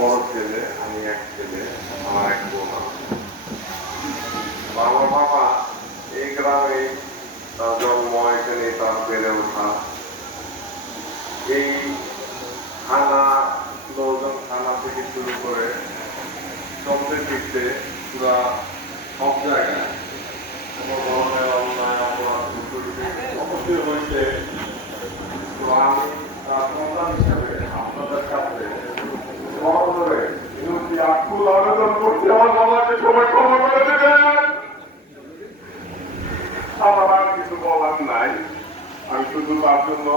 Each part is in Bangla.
বড় ছেলে, আমি এক ছেলে, আমার এক বোন আছে। আমার বাবা এই গ্রামে, তার জন্ম এখানে, তার বেড়ে ওঠা। এই থানা, লোকজন থানা থেকে শুরু করে চলতে ফিরতে পুরা সব জায়গায় কোনো ধরনের অন্যায় অপরাধ অবশ্যই হয়েছে। তো আমি তার সন্তান হিসেবে আপনাদের কাছে সহজরে বিনতি আকুল আবেদন করছি, আমার বাবাকে সবাই ক্ষমা করে দেবেন। আমার আর কিছু বলার নাই। আমি শুধু তার জন্য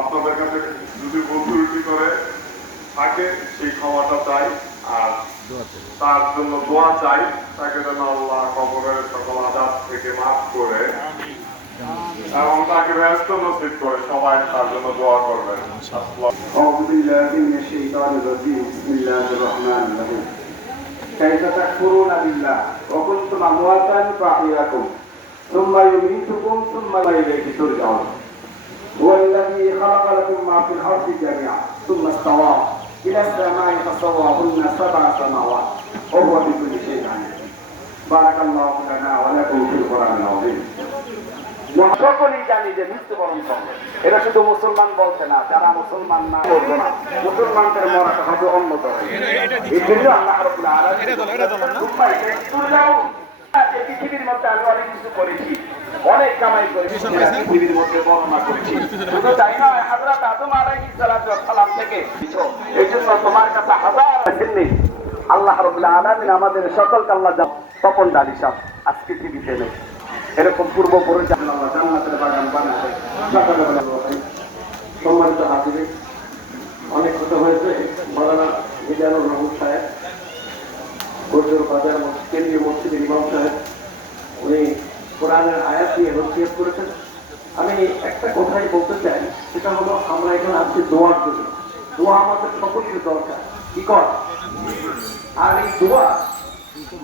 আপনাদের কাছে যদি বন্ধুটি করে থাকে সেই ক্ষমাটা চাই, আর তার জন্য দোয়া চাই, তাকে যেন আল্লাহ কবরের সকল আযাব থেকে মাফ করে এবং তাকে ব্যস্ত নসিব করে। সবাই তার জন্য দোয়া করবেন। أعوذ بالله من الشيطان الرجيم بسم الله الرحمن الرحيم كيف تكفرون بالله وكنتم أمواتا فأحياكم ثم يميتكم ثم إليه ترجعون هو الذي خلق لكم ما في الأرض جميعا ثم استوى إلى السماء فسواهن سبع سماوات وهو بكل شيء عليم بارك الله لنا ولكم في القرآن العظيم. সকলেই জানি যে মৃত্যুবরণ করবে, এটা শুধু মুসলমান বলছে না, যারা মুসলমান না বলবো না, মুসলমানদের মরাটা হবে অন্য ধরনের। এই জন্য আল্লাহ রাব্বুল আলামিন পৃথিবীর মধ্যে আমি অনেক কিছু করেছি, অনেক কামাই করেছি, পৃথিবীর মধ্যে বর্ণনা করেছি। শুধু তাই নয়, হযরত আদম আলাইহিস সালাতু ওয়াস সালাম থেকে এই জন্য তোমার কাছে হাজার নেই। আল্লাহ রাব্বুল আলামিন আমাদের সকলকে আল্লাহ তপন ডালি সাহেব আজকে টিভিতে নেই, এরকম পূর্ব পরিচালনা জান্নাতের বাগান বানাতে। সম্মানিত হাজির, অনেক কথা হয়েছে। মাওলানা মিজানুর রহমান সাহেব, গোজর বাজার কেন্দ্রীয় মসজিদের ইমাম সাহেব, উনি কোরআনের আয়াত দিয়ে নসিহত করেছেন। আমি একটা কথাই বলতে চাই, সেটা হলো আমরা এখানে আসছি দোয়ার জন্য। দোয়া আমাদের সকলের দরকার, কি কর। আর এই দোয়া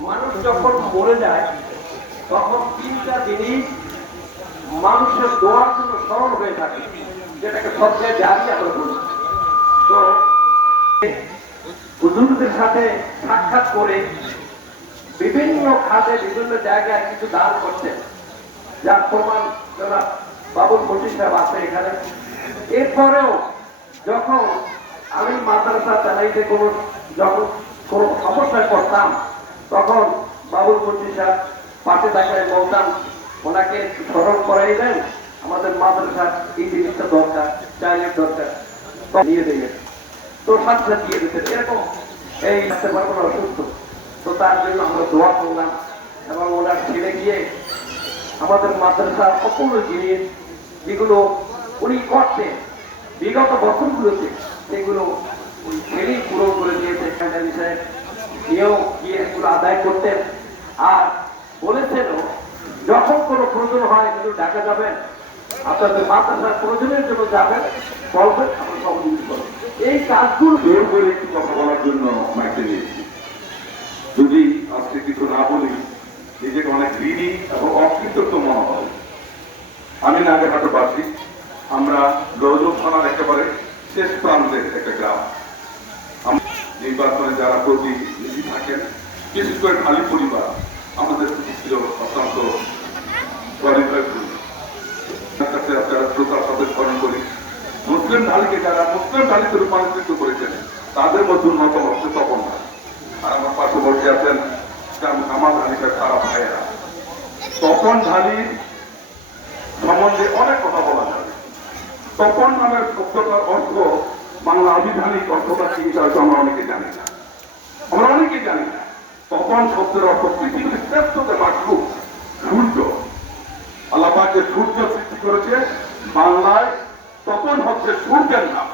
মানুষ যখন মরে যায় তখন তিনটা জিনিস মানুষের দোয়ার জন্য স্মরণ হয়ে থাকে, যেটাকে সবচেয়ে জারি আমরা বলি। তো হুজুরদের সাথে সাক্ষাৎ করে বিভিন্ন খাতে বিভিন্ন জায়গায় কিছু দান করছেন, যার প্রমাণ যারা বাবুল বশির সাহেব আছে এখানে। এরপরেও যখন আমি মাদ্রাসা চালাইতে যখন কোনো সমস্যায় পড়তাম, তখন বাবুল বশির সাহেব পাশে থাকলে বলতাম, ওনাকে স্মরণ করাই দেন, আমাদের মাদ্রাসার এই জিনিসটা দরকার, চাইলের দরকার, নিয়ে দেবেন। তো সাথে দিয়ে দিতেন। এরকম এই আসতে পারবো না, অসুস্থ, তো তার জন্য আমরা দোয়া করলাম। এবং ওনার ছেড়ে গিয়ে আমাদের মাদ্রাসার সকল জিনিস যেগুলো উনি করতেন বিগত বছরগুলোতে, সেগুলো ওই ছেলেই পূরণ করে দিয়েছে। সাহেব নিয়েও গিয়ে এগুলো আদায় করতেন। আর বলেছেন যখন কোনো প্রয়োজন হয় কিন্তু ডাকা যাবেন, আপনাদের মাদ্রাসার প্রয়োজনের জন্য যাবেন, বলবেন, আমরা সহযোগিতা করবেন। এই কাজগুলো জোর করে একটু কথা বলার জন্য মাইকে নিয়েছি। যদি আজকে কিছু না বলি, নিজেকে অনেক ঋণী এবং অকৃতজ্ঞ মনে হবে। আমি নাগেরহাটবাসী, আমরা গৌরব থানার একেবারে শেষ প্রান্তের একটা গ্রাম। নির্বাচনে যারা প্রতিনিধি থাকেন, বিশেষ করে খালি পরিবার, আমাদের ছিল অত্যন্ত কাছে আপনারা শ্রোতার সাথে স্মরণ করি। মুসলিম ঢালিকে যারা মুসলিম ঢালিতে রূপান্তরিত করেছেন, তাদের মধ্যে অন্যতম হচ্ছে তপন ঢালি। আর আমার পার্শ্ববর্তী আছেন আমার ঢালিকার তারা ভাইয়েরা। তপন ঢালির সম্বন্ধে অনেক কথা বলা যাবে। তপন নামের শব্দটার অর্থ, বাংলা আবিধানিক অর্থটা চিন্তা হয়তো আমরা অনেকে জানি না, আমরা অনেকে জানি না। তপন শব্দের অর্থ পৃথিবীর শ্রেষ্ঠ যে মাশরুক, সূর্য। আল্লাহ পাক যে সূর্য সৃষ্টি করেছে, বাংলায় তপন হচ্ছে সূর্যের নাম।